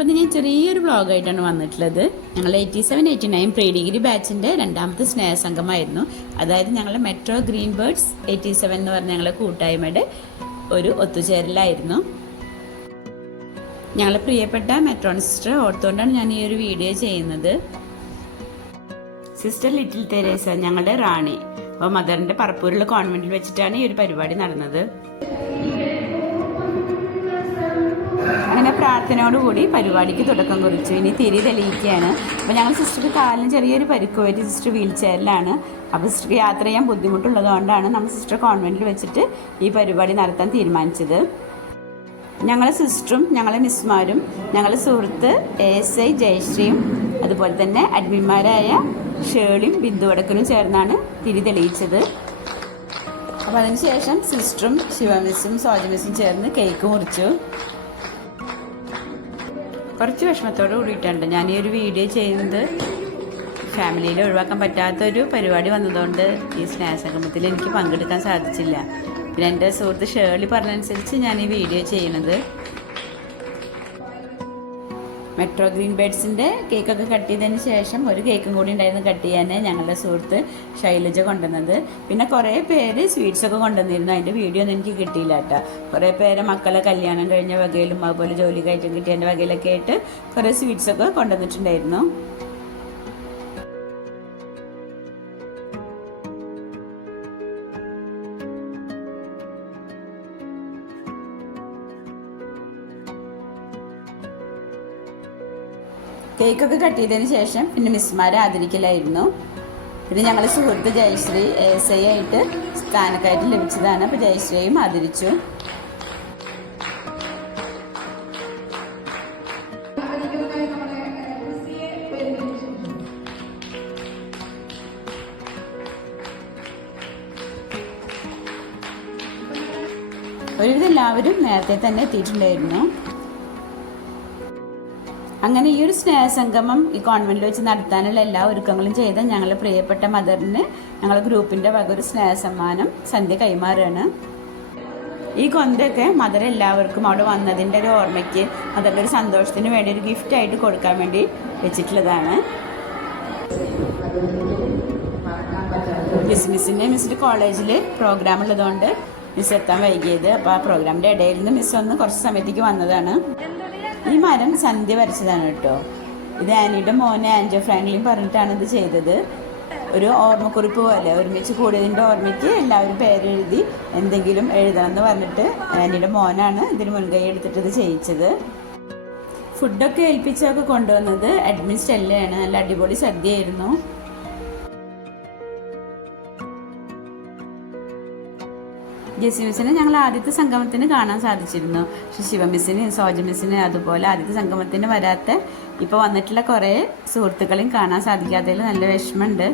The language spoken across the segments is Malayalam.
അപ്പോൾ ഞാൻ ചെറിയൊരു വ്ളോഗായിട്ടാണ് വന്നിട്ടുള്ളത്. ഞങ്ങൾ 87-89 പ്രീ ഡിഗ്രി ബാച്ചിൻ്റെ രണ്ടാമത്തെ സ്നേഹസംഗമമായിരുന്നു. അതായത് ഞങ്ങളുടെ മെട്രോ ഗ്രീൻ ബേർഡ്സ് 87 എന്ന് പറഞ്ഞ ഞങ്ങളുടെ കൂട്ടായ്മയുടെ ഒരു ഒത്തുചേരലായിരുന്നു. ഞങ്ങളെ പ്രിയപ്പെട്ട മെട്രോൺ സിസ്റ്റർ ഓർത്തുകൊണ്ടാണ് ഞാൻ ഈ ഒരു വീഡിയോ ചെയ്യുന്നത്. സിസ്റ്റർ ലിറ്റിൽ തെരേസ ഞങ്ങളുടെ റാണി. അപ്പോൾ മദറിൻ്റെ പറപ്പൂരുള്ള കോൺവെന്റിൽ വെച്ചിട്ടാണ് ഈ ഒരു പരിപാടി നടന്നത്. അങ്ങനെ പ്രാർത്ഥനയോടുകൂടി പരിപാടിക്ക് തുടക്കം കുറിച്ചു. ഇനി തിരി തെളിയിക്കുകയാണ്. അപ്പോൾ ഞങ്ങൾ സിസ്റ്റർക്ക് കാലിന് ചെറിയൊരു പരിക്ക് പറ്റി. സിസ്റ്റർ വീൽ ചെയറിലാണ്. അപ്പോൾ സിസ്റ്റർക്ക് യാത്ര ചെയ്യാൻ ബുദ്ധിമുട്ടുള്ളതുകൊണ്ടാണ് നമ്മൾ സിസ്റ്റർ കോൺവെന്റിൽ വെച്ചിട്ട് ഈ പരിപാടി നടത്താൻ തീരുമാനിച്ചത്. ഞങ്ങളെ സിസ്റ്ററും ഞങ്ങളെ മിസ്മാരും ഞങ്ങളുടെ സുഹൃത്ത് ASI ജയശ്രീയും അതുപോലെ തന്നെ അഡ്മിന്മാരായ ഷേളിയും ബിന്ദു വടക്കനും ചേർന്നാണ് തിരി തെളിയിച്ചത്. അപ്പോൾ അതിനുശേഷം സിസ്റ്ററും ശിവമിസ്സും സോജമിസ്സും ചേർന്ന് കേക്ക് മുറിച്ചു. കുറച്ച് വിഷമത്തോട് കൂടിയിട്ടുണ്ട് ഞാൻ ഈ ഒരു വീഡിയോ ചെയ്യുന്നത്. ഫാമിലിയിൽ ഒഴിവാക്കാൻ പറ്റാത്തൊരു പരിപാടി വന്നതുകൊണ്ട് ഈ സ്നേഹസംഗമത്തിൽ എനിക്ക് പങ്കെടുക്കാൻ സാധിച്ചില്ല. പിന്നെ എൻ്റെ സുഹൃത്ത് ഷേർലി പറഞ്ഞതനുസരിച്ച് ഞാൻ ഈ വീഡിയോ ചെയ്യുന്നത്. മെട്രോ ഗ്രീൻ ബേർഡ്സിൻ്റെ കേക്കൊക്കെ കട്ട് ചെയ്തതിന് ശേഷം ഒരു കേക്കും കൂടി ഉണ്ടായിരുന്നു കട്ട് ചെയ്യാൻ ഞങ്ങളുടെ സുഹൃത്ത് ശൈലജ കൊണ്ടുവന്നത്. പിന്നെ കുറേ പേര് സ്വീറ്റ്സൊക്കെ കൊണ്ടുവന്നിരുന്നു. അതിൻ്റെ വീഡിയോ ഒന്നും എനിക്ക് കിട്ടിയില്ല കേട്ടോ. കുറേ പേര് മക്കളെ കല്യാണം കഴിഞ്ഞ വകയിലും അതുപോലെ ജോലി കയറ്റം കിട്ടിയതിൻ്റെ വകയിലൊക്കെ ആയിട്ട് കുറേ സ്വീറ്റ്സൊക്കെ കൊണ്ടുവന്നിട്ടുണ്ടായിരുന്നു. കേക്കൊക്കെ കട്ട് ചെയ്തതിന് ശേഷം പിന്നെ മിസ്മാരെ ആദരിക്കലായിരുന്നു. പിന്നെ ഞങ്ങളുടെ സുഹൃത്ത് ജയശ്രീ ASI ആയിട്ട് സ്ഥാനക്കയറ്റം ലഭിച്ചതാണ്. അപ്പോൾ ജയശ്രീയും ആദരിച്ചു. ഒരുവിധം എല്ലാവരും നേരത്തെ തന്നെ എത്തിയിട്ടുണ്ടായിരുന്നു. അങ്ങനെ ഈ ഒരു സ്നേഹസംഗമം ഈ കോൺവെന്റിൽ വെച്ച് നടത്താനുള്ള എല്ലാ ഒരുക്കങ്ങളും ചെയ്ത ഞങ്ങളുടെ പ്രിയപ്പെട്ട മദറിന് ഞങ്ങളുടെ ഗ്രൂപ്പിൻ്റെ വക ഒരു സ്നേഹസമ്മാനം സന്ധ്യ കൈമാറുകയാണ്. ഈ കൊന്തയൊക്കെ മദർ എല്ലാവർക്കും അവിടെ വന്നതിൻ്റെ ഒരു ഓർമ്മയ്ക്ക് മദറിൻ്റെ ഒരു സന്തോഷത്തിന് വേണ്ടി ഒരു ഗിഫ്റ്റായിട്ട് കൊടുക്കാൻ വേണ്ടി വെച്ചിട്ടുള്ളതാണ്. മിസ്സിൻ്റെ കോളേജിൽ പ്രോഗ്രാം ഉള്ളതുകൊണ്ട് മിസ് എത്താൻ വൈകിയത്. അപ്പോൾ ആ പ്രോഗ്രാമിൻ്റെ ഇടയിൽ നിന്ന് മിസ് ഒന്ന് കുറച്ച് സമയത്തേക്ക് വന്നതാണ്. ഈ മരം സന്ധ്യ വരച്ചതാണ് കേട്ടോ. ഇത് ആനിയുടെ മോനെ ആൻജോ ഫ്രാങ്ക്ലിൻ പറഞ്ഞിട്ടാണ് ഇത് ചെയ്തത്. ഒരു ഓർമ്മക്കുറിപ്പ് പോലെ ഒരുമിച്ച് കൂടിയതിൻ്റെ ഓർമ്മയ്ക്ക് എല്ലാവരും പേരെഴുതി എന്തെങ്കിലും എഴുതണം എന്ന് പറഞ്ഞിട്ട് ആനിയുടെ മോനാണ് ഇതിന് മുൻകൈ എടുത്തിട്ട് ഇത് ചെയ്യിച്ചത്. ഫുഡൊക്കെ ഏൽപ്പിച്ചൊക്കെ കൊണ്ടുവന്നത് അഡ്മിൻ സ്റ്റെല്ലയാണ്. നല്ല അടിപൊളി സദ്യയായിരുന്നു. ജെസി മിസ്സിനെ ഞങ്ങൾ ആദ്യത്തെ സംഗമത്തിന് കാണാൻ സാധിച്ചിരുന്നു. പക്ഷെ ശിവമിസ്സിന് സോജമിസ്സിന് അതുപോലെ ആദ്യത്തെ സംഗമത്തിന് വരാത്ത ഇപ്പോൾ വന്നിട്ടുള്ള കുറേ സുഹൃത്തുക്കളെയും കാണാൻ സാധിക്കാത്തതിൽ നല്ല വിഷമമുണ്ട്.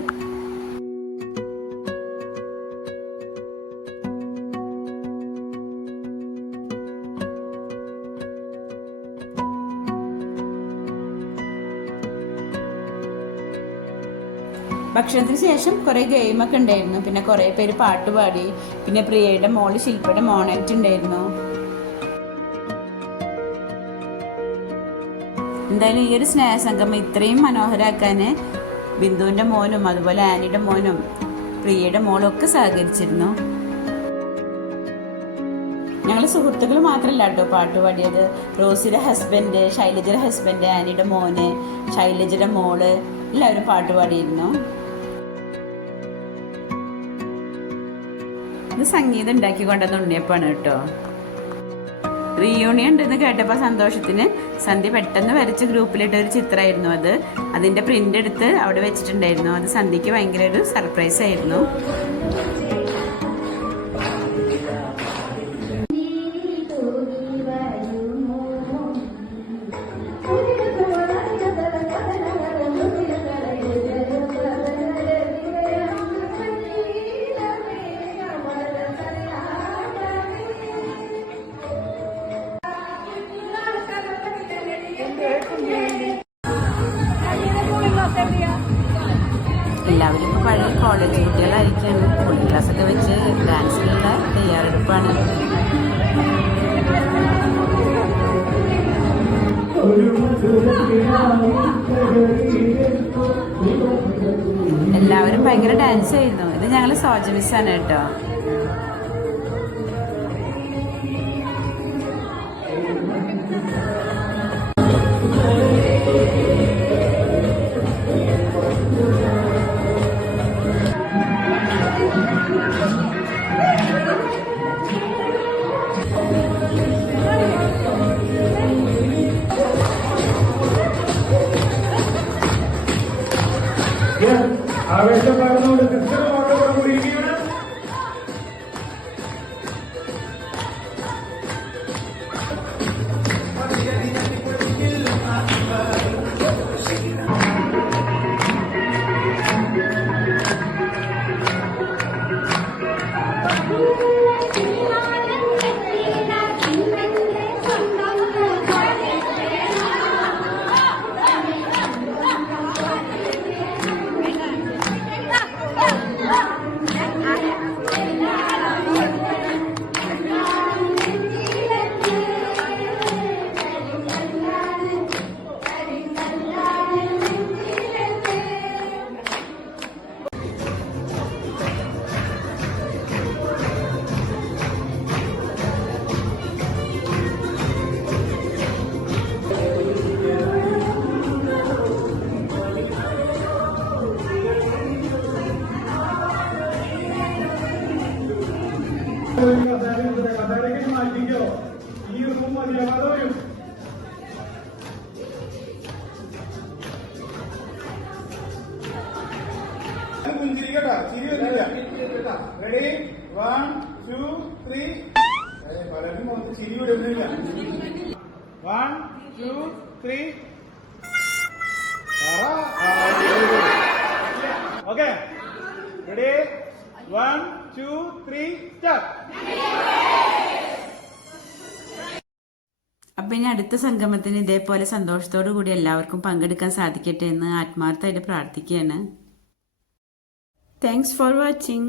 ഭക്ഷണത്തിന് ശേഷം കുറേ ഗെയിമൊക്കെ ഉണ്ടായിരുന്നു. പിന്നെ കുറേ പേര് പാട്ട് പാടി. പിന്നെ പ്രിയയുടെ മോള് ശില്പയുടെ മോണാക്ട് ഉണ്ടായിരുന്നു. എന്തായാലും ഈ ഒരു സ്നേഹസംഗമം ഇത്രയും മനോഹരമാക്കാൻ ബിന്ദുവിൻ്റെ മോനും അതുപോലെ ആനിയുടെ മോനും പ്രിയയുടെ മോളും ഒക്കെ സഹകരിച്ചിരുന്നു. ഞങ്ങൾ സുഹൃത്തുക്കൾ മാത്രമല്ല കേട്ടോ പാട്ട് പാടിയത്. റോസിയുടെ ഹസ്ബൻഡ്, ശൈലജയുടെ ഹസ്ബൻഡ്, ആനിയുടെ മോന്, ശൈലജയുടെ മോള് എല്ലാവരും പാട്ട് പാടിയിരുന്നു. ഇത് സംഗീതം ഉണ്ടാക്കിക്കൊണ്ടെന്ന് ഉണ്ണിയപ്പാണ് കേട്ടോ. റീയൂണിയൻ ഉണ്ടെന്ന് കേട്ടപ്പോൾ സന്തോഷത്തിന് സന്ധ്യ പെട്ടെന്ന് വരച്ച ഗ്രൂപ്പിലിട്ട ഒരു ചിത്രമായിരുന്നു അത്. അതിൻ്റെ പ്രിൻ്റ് എടുത്ത് അവിടെ വെച്ചിട്ടുണ്ടായിരുന്നു. അത് സന്ധ്യയ്ക്ക് ഭയങ്കര ഒരു സർപ്രൈസ് ആയിരുന്നു. എല്ലാവരും ഇപ്പോൾ പഴയ കോളേജ് കുട്ടികളായിരിക്കും. കൂളിംഗ് ക്ലാസ്സൊക്കെ വെച്ച് ഡാൻസിനുള്ള തയ്യാറെടുപ്പാണ്. എല്ലാവരും ഭയങ്കര ഡാൻസ് ചെയ്യുന്നു. ഇത് ഞങ്ങൾ സോജ മിസ്സാണ് കേട്ടോ. ആവേശം പകർന്നുകൊണ്ട് കൃത്യമായിട്ട് കൂടിയിരിക്കുകയാണ്. കഥകളിക്ക് മാറ്റിക്കോ. ഈ റൂം മതിയാവാതോയും പുഞ്ചിരിക്കട്ടാ, ചിരി വരുന്നില്ല. റെഡി, 1 2 3. പലരും നമുക്ക് ചിരി വിടുന്നില്ല. 1 2 3. Okay, ready, 1 2 3 start. അപ്പം ഇനി അടുത്ത സംഗമത്തിന് ഇതേപോലെ സന്തോഷത്തോടു കൂടി എല്ലാവർക്കും പങ്കെടുക്കാൻ സാധിക്കട്ടെ എന്ന് ആത്മാർത്ഥമായിട്ട് പ്രാർത്ഥിക്കുകയാണ്. Thanks for watching.